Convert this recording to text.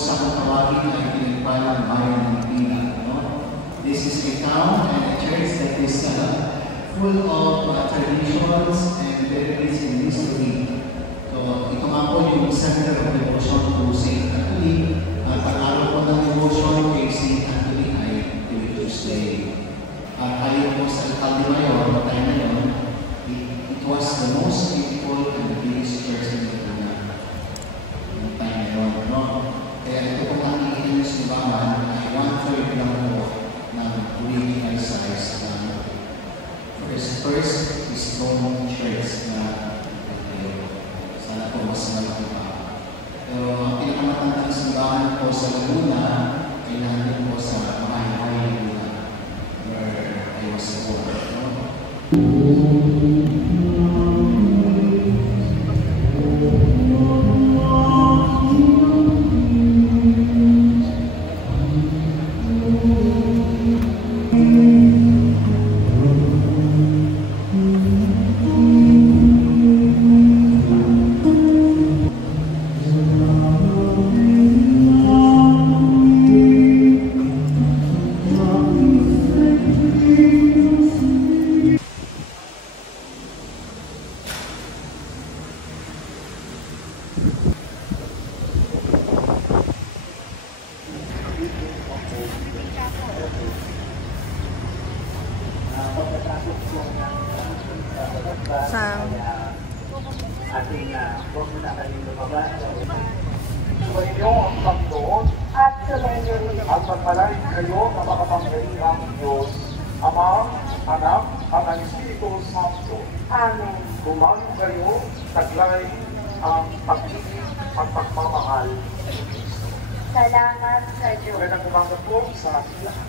sa kung tawagin ay pinagpalang bayan ng Pilipinas. No? This is a town and a church that is full of traditions and very rich in history. So, ito nga po yung center of devotion to St. Anthony. At ang araw po ng devotion kay St. Anthony ay Tuesday. Ayon po sa Alcalde Mayor, tayo na yun, it was the most beautiful and the biggest church in the Laguna. Yung tayo na yun, no? Kaya ito pong nakikita yung simbahan ay 1/3 lang po ng original size na first is stone church na sana po mas malaki pa. Pero ang pinakamatandang simbahan po sa Laguna ay nandun po sa Mahay Laguna where I was born. No? Ating huwag mo na kayong lumabas. Sumayin ang Panginoon at magpalain kayo na makapangyarihang Diyos, Ama, Anak, at ang Espiritu Santo. Amen. Tumayo kayo, taglay ang pag-ibig at pagmamahal ni Cristo. Salamat sa Diyos. Magandang umaga po sa ating lahat.